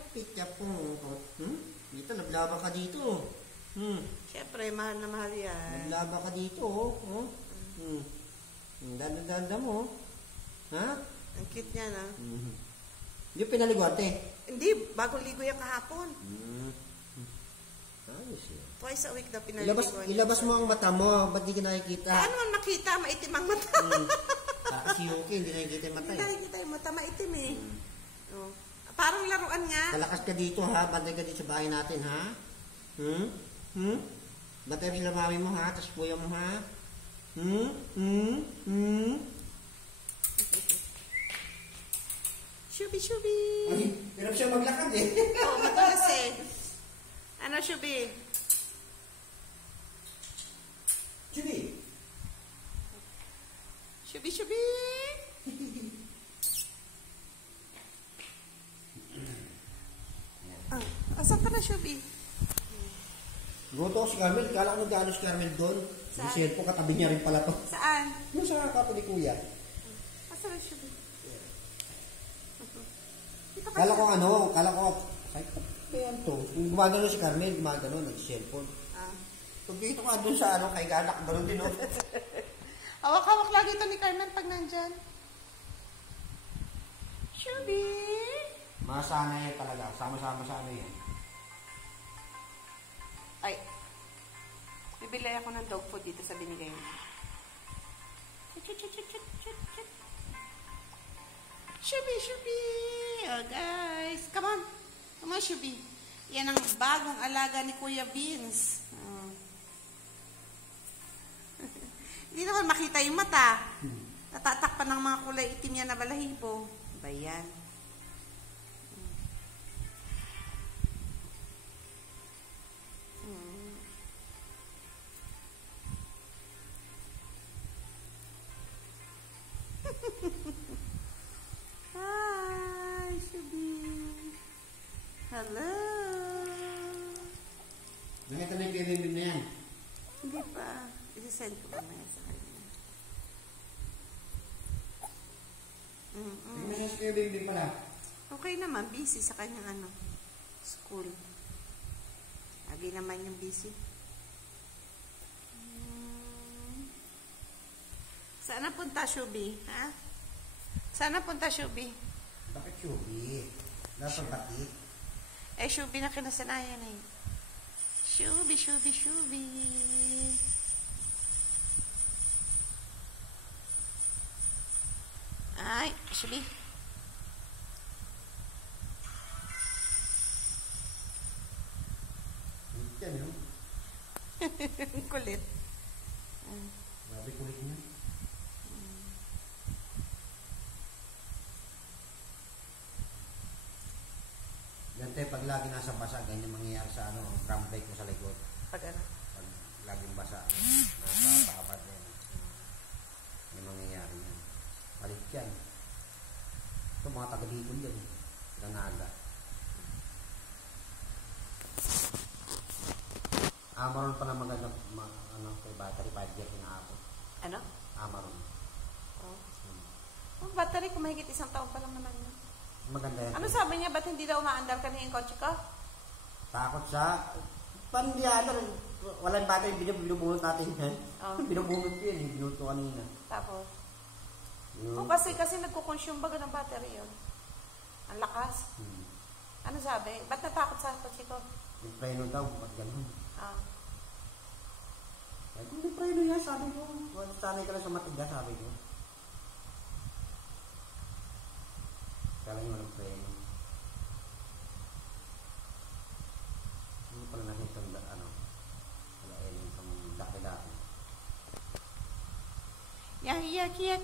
Pitya po. Dito, naglaba ka dito. Siyempre, mahal na mahal yan. Naglaba ka dito, oh. Dada mo. Ha? Ang cute niya, na. Hindi pinaliguate. Hindi, bagong ligo yan kahapon. Ayos yun. Twice a week na pinaliguan. Ilabas mo ang mata mo. Ba't di ka nakikita? Ano man makita? Maitim ang mata. Si Yuki, hindi nakikita yung mata. Hindi nakikita yung mata. Maitim eh. Oh. Parang laruan nga. Malakas ka dito ha. Bantay ka dito sa bahay natin ha. Bantay mo sila mami mo ha. Tapos kuya mo ha. Shubi, shubi. Ay, hirap siya maglakad eh. Oo, matalas eh. Ano, shubi? Shubi. Shubi, shubi. Asan ka na, shubi? Goto si Carmel. Kala ko nag-ano si Carmel doon. Yung cellphone, katabi niya rin pala to. Saan? Yung sa kapo ni Kuya. Asan na, shubi? Kala ko ay, kaya to. Gumagano si Carmel, gumagano, nag-cellphone. Pag dito ka doon sa kay ganak, gano'n din, no? Hawak-hawak lagi ito ni Carmen pag nandyan. Shubi! Masana yan talaga. Sama-sama sa ano yan. Ay. Bibili ako ng dog food dito sa binigay mo. Shubi, shubi! Oh, guys. Come on. Come on, shubi. Yan ang bagong alaga ni Kuya Beans. Hindi naman makita yung mata. Natatakpan ng mga kulay itim yan na balahibo. Ba yan? Hi, Shubi. Hello. Nakita na yung pinibig na yan. Hindi pa. Isasend ko mamaya sa kanya. Hindi mo siya sa pinibig pala. Okay naman. Busy sa kanyang school. Lagi naman yung busy. Saan napunta, Shubi? Ha? Saan napunta, Shubi? Bakit Shubi? Nasa batik. Eh, Shubi na kinasanayan eh. Shubi, Shubi, Shubi. Ay, Shubi. Yan yun. Kulit. Grabe kulit niya. Ganito pag lagi nasa basa, ganyan mangyayari sa drum brake mo sa likod. Pag ano? Pag laging basa, nasa pakapad yan. Yung mangyayari yan. Palit yan. Ito mga taga-dikon yan. Ganaga. Amaron pa na maganda, kay battery 5 years na ako. Ano? Amaron. Oh. Ang battery, kung mahigit 1 taon pa lang naman yun. Maganda yan. Ano sabi niya? Ba't hindi daw umaandar kanina yung kotse ko? Takot sa pandiyader. Walang battery, binubunot natin yan. Oh. Binubunot ko yan, binunot ko kanina. Tapos? Oh, kasi nagkukonsume baga ng battery yun. Ang lakas. Ano sabi? Ba't natakot sa kotse ko? Yung preno daw, ba't ganun? Ay, kung may preno yan, sabi ko. Sanay ka lang sa matigas, sabi ko. Kala nyo walang preno. Hindi pala nakita wala yung daki-daki. Yaki.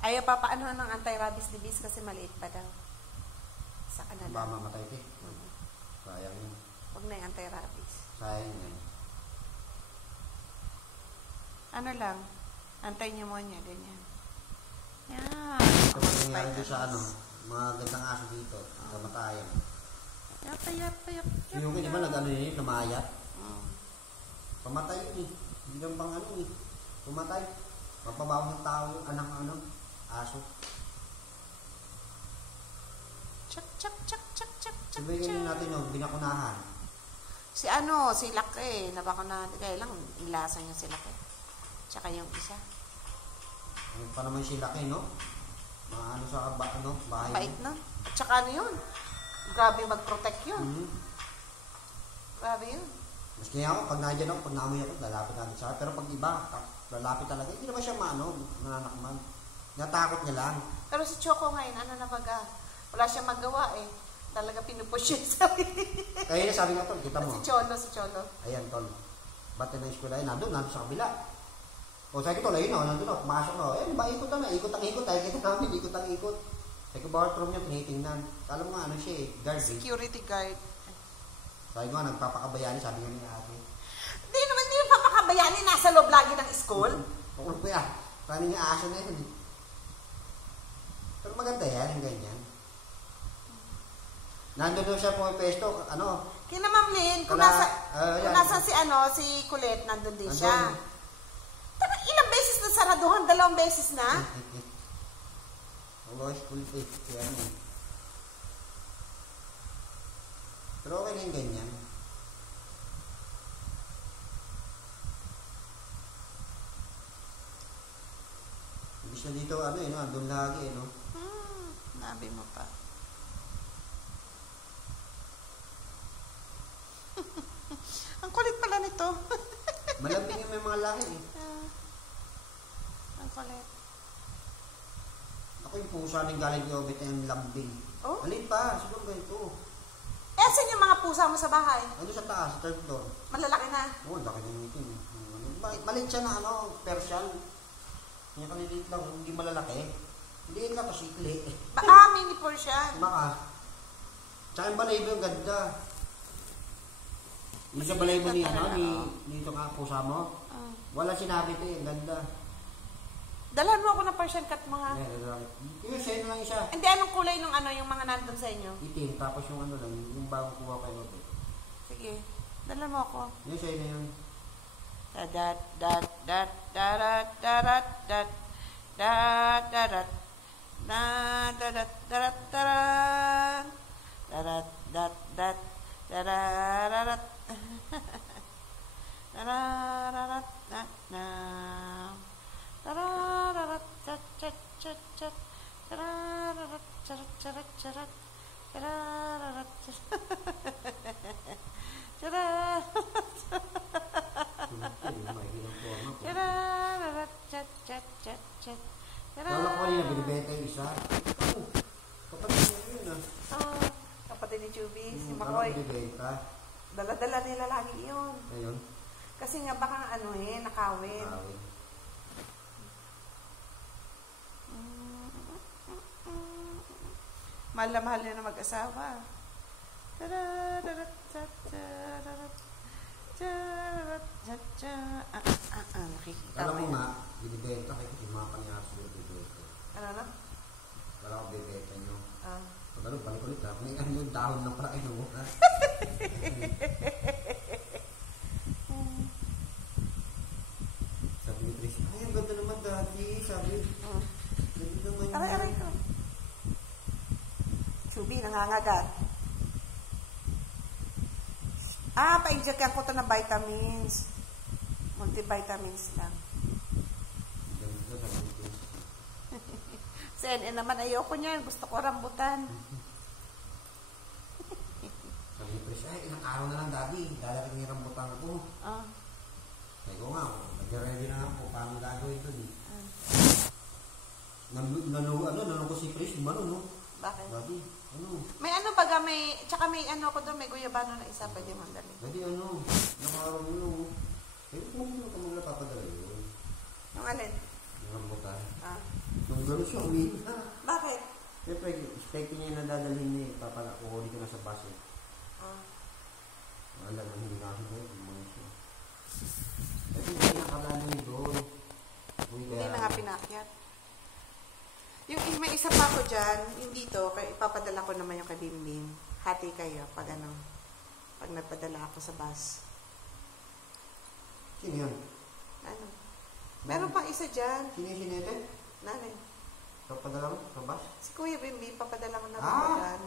Ayaw pa paano ng anti-rabies ni Bis kasi maliit pa daw. Sa Canada. Ba mamatay ka? Sayang yun. Huwag na yung anti-rabies. Sayang yun. Ano lang? Anti-pneumonia, ganyan. Yan. Ito mangyayari doon sa mga gandang aso dito. Kamatayan. Yap. Yung di ba nag-ano yun, namayat? Pamatay yun eh. Hindi lang pang pumatay. Mapabaw ng tao yung aso. Chak, chak, chak, chak, chak, chak, Sabihin natin, no, binakunahan. Si Laki, nabakunahan. Kaya lang, ilasa niya si Laki. Tsaka yung isa. Ano pa naman si Laki, no? Ano sa bahay. Bait na. At saka ano yun? Grabe mag-protect yun. Grabe yun. Maski ako, pag nandiyan ako, pag naamoy ako, lalapit natin sa akin. Pero pag iba, lalapit talaga. Hindi naman siya mananakman. Natakot niya lang. Pero si Choco ngayon, ano na baga? Wala siyang magawa eh. Talaga pinupush siya sa Kaya na sabi nga tol, kita mo. si Cholo. Ayan tol. Ba't na eskwela? Nandun sa kabila. O sabi ko tol, ayun o, nandun o, pumasok o. Ayun ba, ikot na. Ikot ang ikot. Tayo kita namin, ikot ang ikot. Sabi ko, bawat room niya, tinitingnan. Kala mo nga, ano siya eh, guard eh. Security guard. Sabi ko nga, nagpapakabayani, sabi nga ni ate. Hindi naman yung papakabayani, nasa loob lagi ng school. Pakul ko yan. Paano niya aso na yun? Pero maganda yan, yung ganyan. Nandun doon siya pumipesto, ano? Kina Ma'am Lynn, kung nasa si Colette, nandun din siya. Tama, ilang beses na saraduhan, 2 beses na. Oo, school face, kaya ano. Pero okay na yung ganyan. Ibig na dito, andun lagi, no? Nabi mo pa. Ang kulit pala nito. Malambing yung may mga laki eh. Ang kulit. Ako yung pusa ng galing yobit na yung lambing. Oh? Alin pa, siguro ganito. Saan yung mga pusa mo sa bahay? Ano sa taas, third floor. Malalaki na. Oo, laki ng itin. Malit siya na Persian. Kanya kaliliit lang, hindi malalaki. Hindi lang kasikli. Baka mini Persian. Baka. Tsaka yung balaybo yung ganda. Yung sa balaybo ni ito nga pusa mo. Wala sinabi ito yung ganda. Dalhan mo ako ng Persian cat mo ha. Yung sa'yo na lang isa. Hindi, anong kulay nung yung mga nandun sa inyo? Itim, tapos yung lang, yung bagong kuha kayo. Sige, dalhan mo ako. Yung sa'yo na yun. Dat dat dat dat dat dat dat dat na dat dat dat dat dat dat dat dat na tarararat chat chat chat chat tarararat chat chat chat tarararat Wala ko kanina, binibenta yung isa. Kapatid niya yun kapatid ni Chubby, si Makoy. Dala-dala nila lagi yun. Ayun. Kasi nga baka nakawin. Mahal na mahal na mag-asawa. Nakikita Alam mo mo yun. nga, binibenta kayo yung mga pangyari sa binibenta. Ano na? Wala ko binibenta nyo. Pag balik ulit ha. May yung dahon lang para kayo ha. Sabi ni Trish, ay ang ganda naman dati. Sabi, ganda naman yun. Aray ko. Chubby, nangangagat. Pa-injectan ko to ng vitamins. Multivitamins lang. Ganda sabi ko. CNN naman, ayoko niyan. Gusto ko rambutan. Sabi ni Trish, ay ilang araw na lang daddy. Dalating yung rambutan ko. Sabi ko nga, nag-ready na ako. Paano gagawin ito eh. Nanong ko si Trish, no? Bakit? Daddy, ano? May baga, tsaka may ko doon, may guyabano na isa, pwede mong dali. Daddy, nakaraw mo. Kung hindi mo ka muna papadala yun. Yung alin? Yung rambutan. Nung gano'n siya, uwi na. Bakit? Siyempre, expecting niya na dadalhin niya, kukunin ko na sa bus eh. Wala na, hindi na ako doon, umunin siya. Kasi hindi nakalala niya doon. Hindi na nga pinakyat. May isa pa ako dyan, yung dito, ipapadala ko naman yung kay Bimbing. Hati kayo, pag nagpadala ako sa bus. Sino yun? Meron pang isa dyan. Sino yung sinete? Nanay. Papadala mo sa bus? Si Kuya Bimbi, papadala ko na Ah! babagan.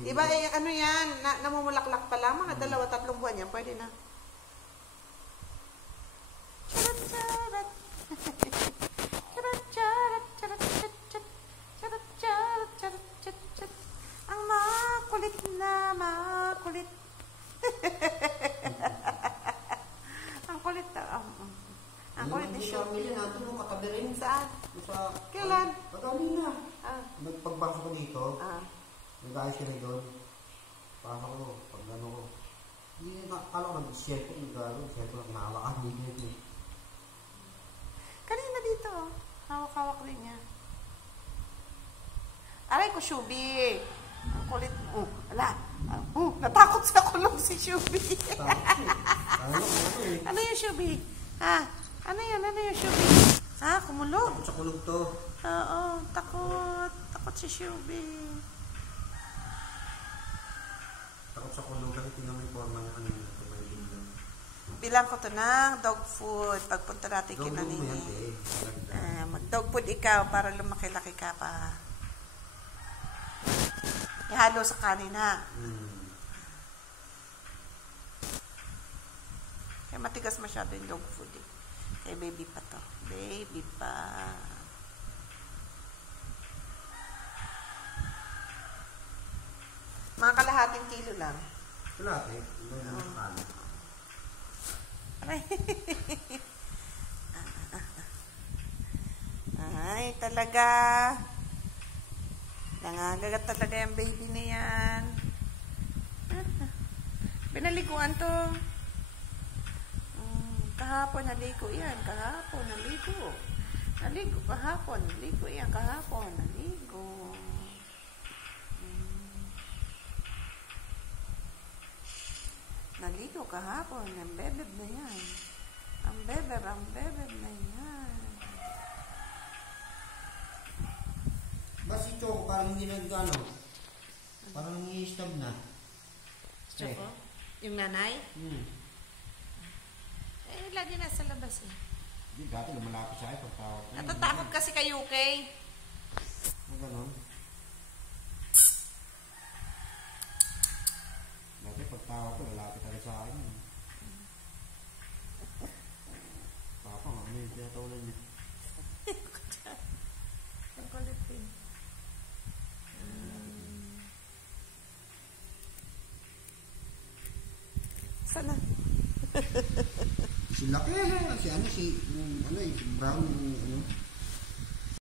Diba, ano yan, namumulaklak pa lang, mga 2-3 buwan yan, pwede na. Charat, charat. Charat, charat, charat, charat, charat. Charat, charat, charat, charat, charat. Ang makulit na makulit. Ang kulit na, ang kulit ni Show. Hindi natin mo katabi rin. Saan? Sa... Kailan? Pagkali na. Ah. Nagpagpasok ko dito. Ah. Nag-ayos ka na doon. Pasok ko. Pag ano ko. Hindi na, kala ko nag-share ko. Share ko lang nahawakan. Hindi. Kanina dito, oh. Hawak-hawak rin niya. Aray ko, Shubi. Ang kulit mo. Ala. Natakot sa kulong si Shubi. Ano yung Shubi? Ha? Ano yun? Ano yung Shubi? Ha? Kumulog? Takot sa kulog to. Oo, takot. Takot si Shubi. Takot sa kulog kasi tingnan mo yung forma niya kanina. Bilang ko to ng dog food. Pagpunta natin Dog kina food mo yan, Nini. eh. Mag-dog food ikaw para lumaki-laki ka pa. Ihalo sa kanina. Kaya matigas masyado yung dog food eh. Kaya baby pa to. Baby pa. Mga kalahating kilo lang. Wala eh. Hindi naman sa kanan. Aray. Ay, talaga. Nangangagat talaga yung baby na yan. Pinaliguan to. Kahapon naligo yan. Kahapon naligo. Naligo kahapon. Naligo yan. Kahapon naligo. Naligo kahapon. Ang bebeb na yan. Ang bebeb na yan. Ba si Choco parang hindi nag-ano? Parang nangi-stab na. Choco? Yung nanay? Lagi nasa labas eh. Hindi, dati lumalapit sa akin pagtawag. Natatakot kasi kay UK. Ano ganon? Dati pagtawag ko, lalapit agad sa akin. Papa, ano yung tinatawanan niya? Ang kulit din. Sana? Si Laki, si ano, si brown, ano,